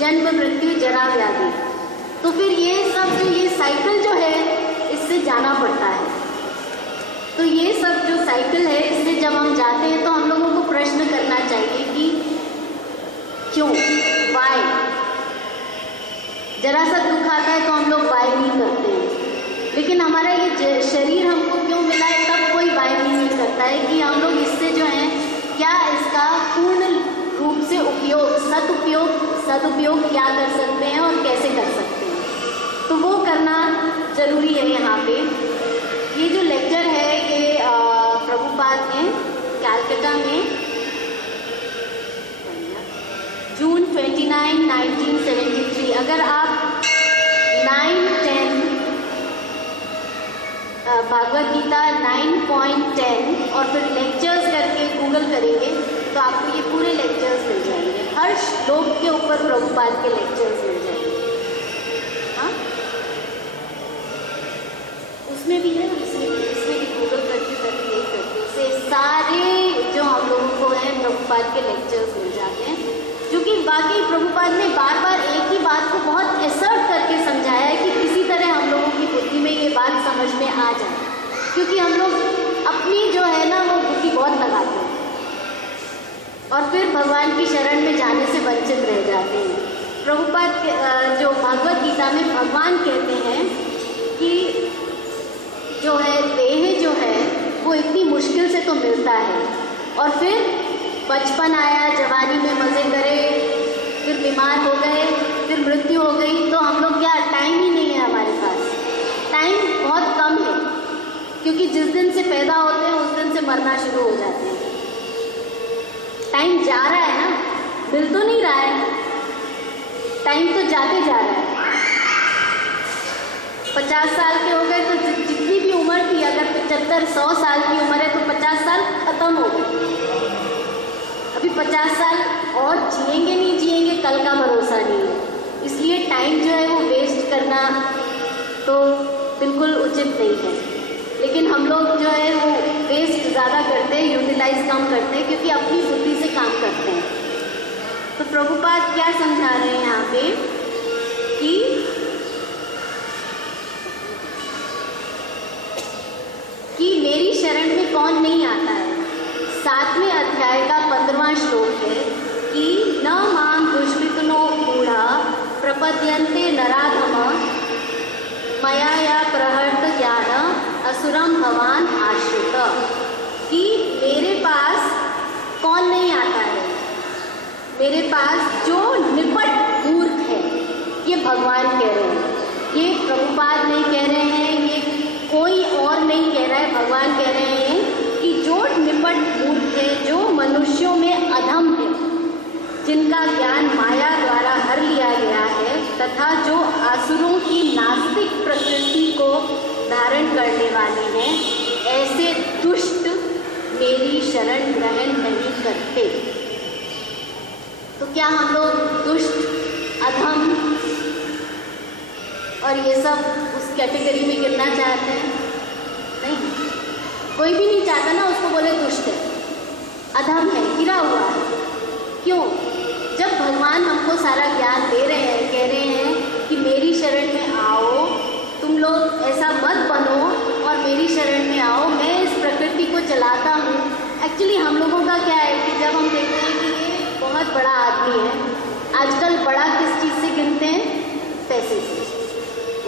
जन्म मृत्यु जरा व्याधि। तो फिर ये सब जो ये साइकिल जो है इससे जाना पड़ता है। तो ये सब जो साइकिल है इससे जब हम जाते हैं तो हम लोगों को प्रश्न करना चाहिए कि क्यों, वाई। जरा सा दुख आता है तो हम लोग वाई नहीं करते हैं, लेकिन हमारा ये शरीर हमको क्यों मिला है तब कोई वाई नहीं करता है कि हम लोग इससे जो है क्या इसका पूर्ण रूप से उपयोग, सदुपयोग क्या कर सकते हैं और कैसे कर सकते हैं, तो वो करना ज़रूरी है। यहाँ पे ये जो लेक्चर है ये प्रभुपाद ने कैलकाटा में जून 29, 1973, अगर आप 9-10 भागवत गीता 9.10 और फिर लेक्चर्स करके गूगल करेंगे तो आपको ये पूरे लेक्चर्स मिल जाएंगे। हर श्लोक के ऊपर प्रभुपाद के लेक्चर्स मिल जाएंगे। हाँ, उसमें भी है, इसमें भी गूगल करके यही करके इससे सारे जो हम लोगों को है प्रभुपाद के लेक्चर्स मिल जाते हैं, जो कि वाकई प्रभुपाद ने बार बार एक ही बात को बहुत एसर्ट करके समझाया है कि किसी तरह हम लोगों की बुद्धि में ये बात समझ में आ जाए, क्योंकि हम लोग अपनी जो है ना वो बुद्धि बहुत लगाते हैं और फिर भगवान की शरण में जाने से वंचित रह जाते हैं। प्रभुपाद जो भागवत गीता में भगवान कहते हैं कि जो है देह जो है वो इतनी मुश्किल से तो मिलता है, और फिर बचपन आया, जवानी में मज़े करे, फिर बीमार हो गए, फिर मृत्यु हो गई, तो हम लोग क्या, टाइम ही नहीं है हमारे पास, टाइम बहुत कम है, क्योंकि जिस दिन से पैदा होते हैं उस दिन से मरना शुरू हो जाते हैं। टाइम जा रहा है ना, मिल तो नहीं रहा है, टाइम तो जाते जा रहा है। 50 साल के हो गए तो जितनी भी उम्र थी, अगर 75-100 साल की उम्र है तो 50 साल खत्म हो गए। अभी 50 साल और जिएंगे नहीं जिएंगे कल का भरोसा नहीं है, इसलिए टाइम जो है वो वेस्ट करना तो बिल्कुल उचित नहीं है। लेकिन हम लोग जो है वो वेस्ट ज़्यादा करते हैं, यूटिलाइज कम करते हैं, क्योंकि अपनी बुद्धि से काम करते हैं। तो प्रभुपाद क्या समझा रहे हैं यहाँ पे कि मेरी शरण में कौन नहीं आता है। 7वें अध्याय का 15वां श्लोक है कि न मां दुष्कृतनो मूढ़ा प्रपद्यन्ते नराधम मया या प्रहर्त ज्ञान असुरम भवान आश्रित, कि मेरे पास कौन नहीं आता है, मेरे पास जो निपट मूर्ख है। ये भगवान कह रहे हैं, ये प्रभुपाद नहीं कह रहे हैं, ये कोई और नहीं कह रहा है, भगवान कह रहे हैं कि जो निपट मूर्ख है, जो मनुष्यों में अधम है, जिनका ज्ञान माया द्वारा हर लिया गया है, तथा जो असुरों की नास्तिक प्रकृति को धारण करने वाले हैं, ऐसे दुष्ट मेरी शरण ग्रहण नहीं करते। तो क्या हम लोग दुष्ट, अधम और ये सब उस कैटेगरी में गिरना चाहते हैं? नहीं, कोई भी नहीं चाहता ना उसको बोले दुष्ट है, अधम है, गिरा हुआ है। क्यों? जब भगवान हमको सारा ज्ञान दे रहे हैं, कह रहे हैं कि मेरी शरण में आओ, तुम लोग ऐसा मत बनो और मेरी शरण में आओ, मैं इस प्रकृति को चलाता हूँ। एक्चुअली हम लोगों का क्या है कि जब हम देखते हैं कि ये बहुत बड़ा आदमी है, आजकल बड़ा किस चीज़ से गिनते हैं? पैसे से।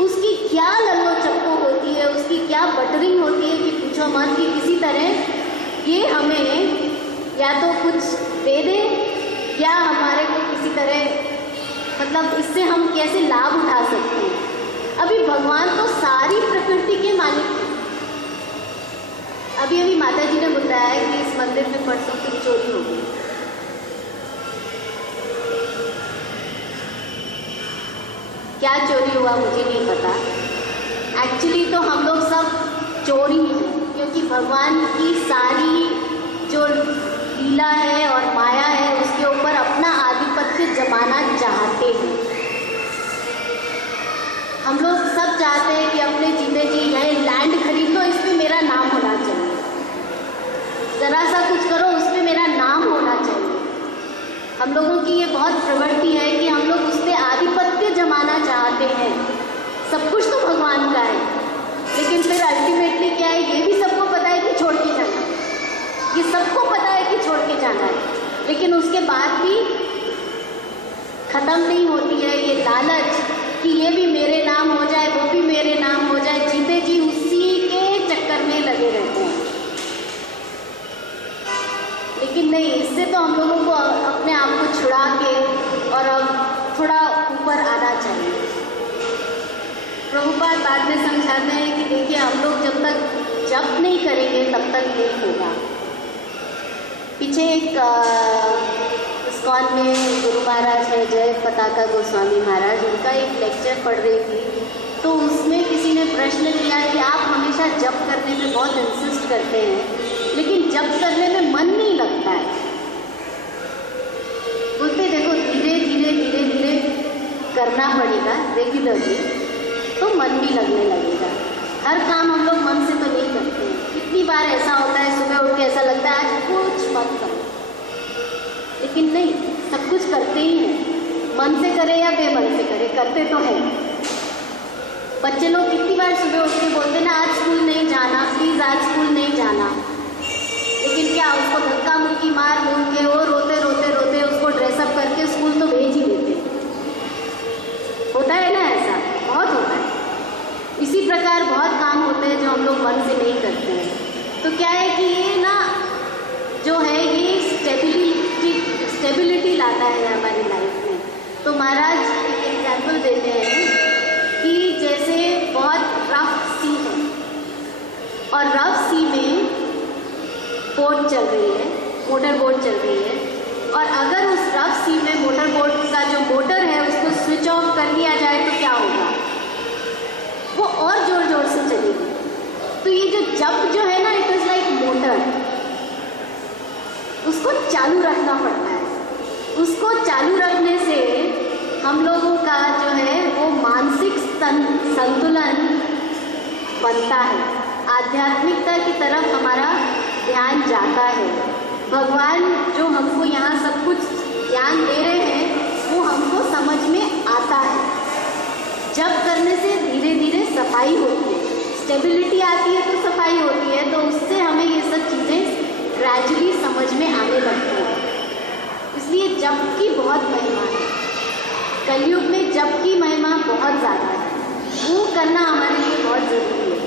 उसकी क्या लल्लो चप्पो होती है, उसकी क्या बटरिंग होती है कि पूछो मत, कि किसी तरह ये हमें या तो कुछ दे दे या हमारे को किसी तरह, मतलब इससे हम कैसे लाभ उठा सकते हैं। अभी भगवान तो सारी प्रकृति के मालिक हैं। अभी माता जी ने बताया कि इस मंदिर में परसों की चोरी हो गई। क्या चोरी हुआ मुझे नहीं पता। एक्चुअली तो हम लोग सब चोरी हैं, क्योंकि भगवान की सारी जो लीला है और माया है उसके ऊपर अपना आधिपत्य जमाना चाहते हैं। हम लोग सब चाहते हैं कि अपने जीते जी यह लैंड खरीद लो, इस पर मेरा नाम होना चाहिए, ज़रा सा कुछ करो उस पर मेरा नाम होना चाहिए। हम लोगों की ये बहुत प्रवृत्ति है कि हम लोग उस सब कुछ तो भगवान का है, लेकिन फिर अल्टीमेटली क्या है, ये भी सबको पता है कि छोड़ के जाना है, ये सबको पता है कि छोड़ के जाना है, लेकिन उसके बाद भी खत्म नहीं होती है ये लालच कि ये भी मेरे नाम हो जाए, वो भी मेरे नाम हो जाए, जीते जी उसी के चक्कर में लगे रहते हैं। लेकिन नहीं, इससे तो हम लोगों को अपने आप को छुड़ा के और अब थोड़ा ऊपर आना चाहिए। प्रभुपाद बाद में समझाते हैं कि देखिए, हम लोग जब तक जप नहीं करेंगे तब तक नहीं होगा। पीछे एक इस्कॉन में गुरु महाराज है जय पताका गोस्वामी महाराज, उनका एक लेक्चर पढ़ रही थी, तो उसमें किसी ने प्रश्न किया कि आप हमेशा जप करने में बहुत इंसिस्ट करते हैं, लेकिन जप करने में मन नहीं लगता है। बोलते देखो, धीरे धीरे धीरे धीरे करना पड़ेगा रेगुलरली, तो मन भी लगने लगेगा। हर काम हम लोग मन से तो नहीं करते हैं। कितनी बार ऐसा होता है, सुबह उठ के ऐसा लगता है आज कुछ मत करो, लेकिन नहीं, सब कुछ करते ही हैं, मन से करे या बेमन से करे, करते तो हैं। बच्चे लोग कितनी बार सुबह उठ के बोलते ना आज स्कूल नहीं जाना, प्लीज़ आज स्कूल नहीं जाना, लेकिन क्या उसको धक्का मुक्की मार मूर के वो रोते रोते रोते उसको ड्रेसअप करके स्कूल तो भेज ही देते। होता है ना, ऐसा बहुत होता है। इसी प्रकार बहुत काम होते हैं जो हम लोग मन से नहीं करते हैं। तो क्या है कि ये ना जो है ये स्टेबिलिटी लाता है हमारी लाइफ में। तो महाराज एक एग्जाम्पल देते हैं कि जैसे बहुत रफ सी है और रफ सी में बोट चल रही है, मोटर बोट चल रही है, और अगर उस रफ सी में मोटर बोट का जो मोटर है उसको स्विच ऑफ कर दिया जाए तो क्या होगा, वो और जोर जोर से चलेगी। तो ये जो जप जो है ना, इट इज़ लाइक मोटर, उसको चालू रखना पड़ता है। उसको चालू रखने से हम लोगों का जो है वो मानसिक संतुलन बनता है, आध्यात्मिकता की तरफ हमारा ध्यान जाता है। भगवान जो हमको यहाँ सब कुछ ज्ञान दे रहे हैं वो हमको समझ में आता है। जप करने से धीरे धीरे सफाई होती है, स्टेबिलिटी आती है तो सफाई होती है, तो उससे हमें ये सब चीज़ें ग्रेजुअली समझ में आने लगती है। इसलिए जप की बहुत महिमा है, कलयुग में जप की महिमा बहुत ज़्यादा है, वो करना हमारे लिए बहुत ज़रूरी है।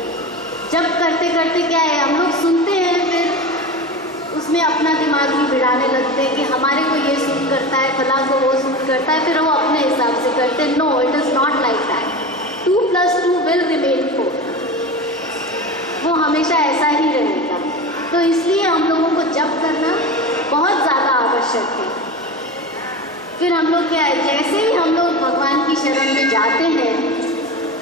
जप करते करते क्या है, हम लोग सुनते हैं, फिर उसमें अपना दिमाग भी भिड़ाने लगते हैं कि हमारे को ये सूट करता है, फलां को वो सूट करता है, फिर वो अपने हिसाब से करते हैं। No, it is not like that. 2 + 2 will remain 4, वो हमेशा ऐसा ही रहेगा। तो इसलिए हम लोगों को जप करना बहुत ज़्यादा आवश्यक है। फिर हम लोग क्या है, जैसे ही हम लोग भगवान की शरण में जाते हैं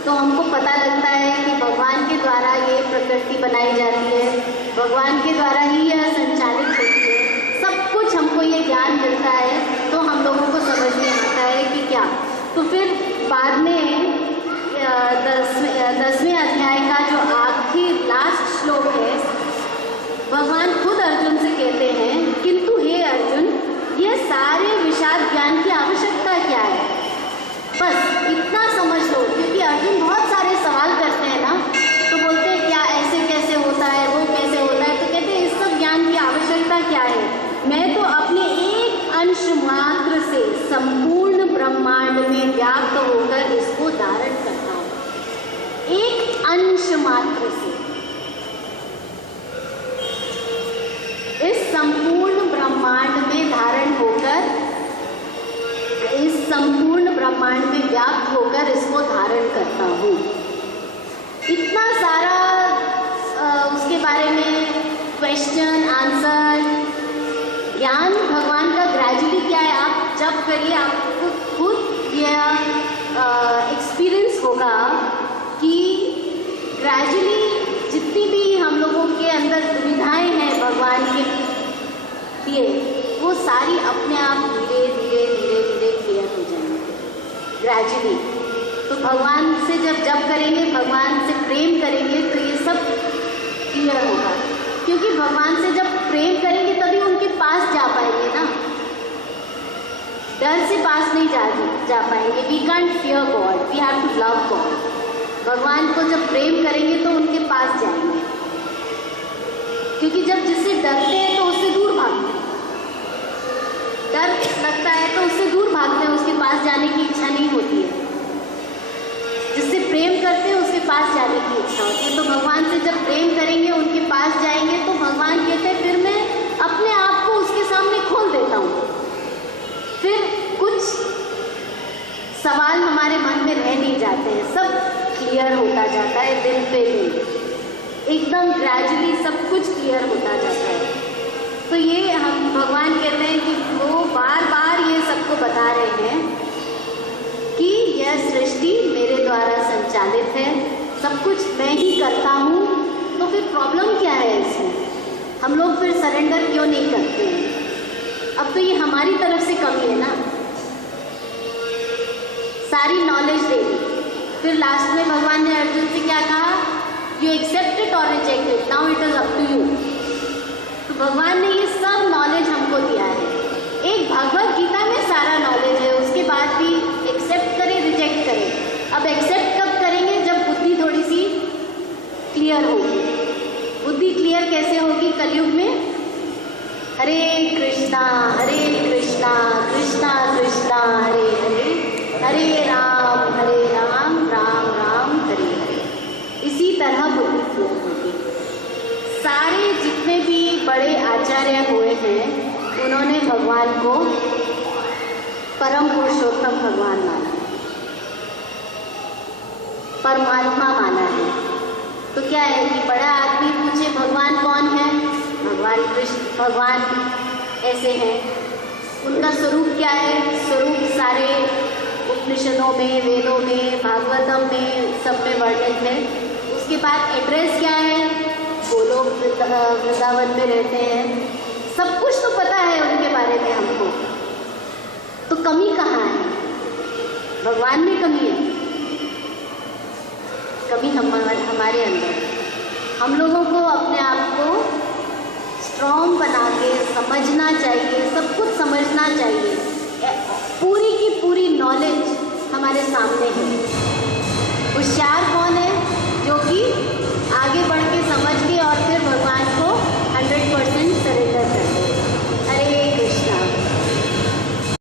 तो हमको पता लगता है कि भगवान के द्वारा ये प्रकृति बनाई जाती है, भगवान के द्वारा ही यह संचालित होती है, सब कुछ हमको ये ज्ञान मिलता है, तो हम लोगों को समझ में आता है कि क्या। तो फिर बाद में 10वें अध्याय का जो आखिर लास्ट श्लोक है, भगवान खुद अर्जुन से कहते हैं, किंतु हे अर्जुन, ये सारे विशाल ज्ञान की आवश्यकता क्या है, बस इतना समझ लो। क्योंकि अर्जुन बहुत सारे सवाल करते हैं ना, तो बोलते हैं क्या ऐसे कैसे होता है, वो कैसे होता है, तो कहते हैं इस सब ज्ञान की आवश्यकता क्या है, मैं तो अपने एक अंश मात्र से संपूर्ण ब्रह्मांड में व्याप्त होकर इसको धारण करता हूँ। एक अंश मात्र से इस संपूर्ण ब्रह्मांड में धारण होकर, इस संपूर्ण ब्रह्मांड में व्याप्त होकर इसको धारण करता हूँ। इतना सारा उसके बारे में क्वेश्चन आंसर ज्ञान भगवान का ग्रेजुअली क्या है, आप जब करिए आपको खुद यह एक्सपीरियंस होगा कि ग्रेजुअली जितनी भी हम लोगों के अंदर दुविधाएं हैं भगवान के लिए, वो सारी अपने आप धीरे धीरे धीरे धीरे क्लियर हो जाएंगे ग्रेजुअली। तो भगवान से जब जप करेंगे, भगवान से प्रेम करेंगे, तो ये सब क्लियर होगा। क्योंकि भगवान से जब प्रेम करेंगे तभी उनके पास जा पाएंगे ना, डर से पास नहीं जा पाएंगे। We can't fear God, we have to love God. भगवान को जब प्रेम करेंगे तो उनके पास जाएंगे, क्योंकि जब जिससे डरते हैं तो उससे दूर भागते हैं, डर लगता है तो उससे दूर भागते हैं, उसके पास जाने की इच्छा नहीं होती है। जिससे प्रेम करते हैं उसके पास जाने की इच्छा होती है। तो भगवान से जब प्रेम करेंगे, उनके पास जाएंगे, तो भगवान कहते हैं फिर मैं अपने आप को उसके सामने खोल देता हूँ। फिर कुछ सवाल हमारे मन में रह नहीं जाते हैं, सब क्लियर होता जाता है दिन पे दिन, एकदम ग्रेजुअली सब कुछ क्लियर होता जाता है। तो ये हम भगवान कहते हैं कि वो बार बार ये सबको बता रहे हैं कि यह सृष्टि मेरे द्वारा संचालित है, सब कुछ मैं ही करता हूँ। तो फिर प्रॉब्लम क्या है इसमें? हम लोग फिर सरेंडर क्यों नहीं करते हैं? अब तो ये हमारी तरफ से कमी है ना, सारी नॉलेज दे दी, फिर लास्ट में भगवान ने अर्जुन से क्या कहा? यू एक्सेप्ट इट और reject it, now it is up to you. तो भगवान ने ये सब नॉलेज हमको दिया है। एक भगवत गीता में सारा नॉलेज है, उसके बाद भी एक्सेप्ट करें रिजेक्ट करें। अब एक्सेप्ट कब करेंगे? जब बुद्धि थोड़ी सी क्लियर होगी। बुद्धि क्लियर कैसे होगी कलयुग में? हरे कृष्णा कृष्णा कृष्णा हरे हरे, हरे राम राम राम हरे हरे। इसी तरह बुद्धि क्लियर होगी। सारे जितने भी बड़े आचार्य हुए हैं उन्होंने भगवान को परम पुरुषोत्तम भगवान माना, परमात्मा माना है। तो क्या है कि बड़ा आदमी पूछे भगवान कौन है? भगवान कृष्ण, भगवान ऐसे हैं। उनका स्वरूप क्या है? स्वरूप सारे उपनिषदों में, वेदों में, भागवतम में, सब में वर्णित है। उसके बाद एड्रेस क्या है? वो लोग वृंदावन में रहते हैं। सब कुछ तो पता है उनके बारे में हमको। तो कमी कहाँ है? भगवान में कमी है? कमी हमारे अंदर। हम लोगों को अपने आप को स्ट्रॉन्ग बना के समझना चाहिए, सब कुछ समझना चाहिए। पूरी की पूरी नॉलेज हमारे सामने है। होशियार कौन है? जो कि आगे बढ़ के समझ के और फिर भगवान को 100%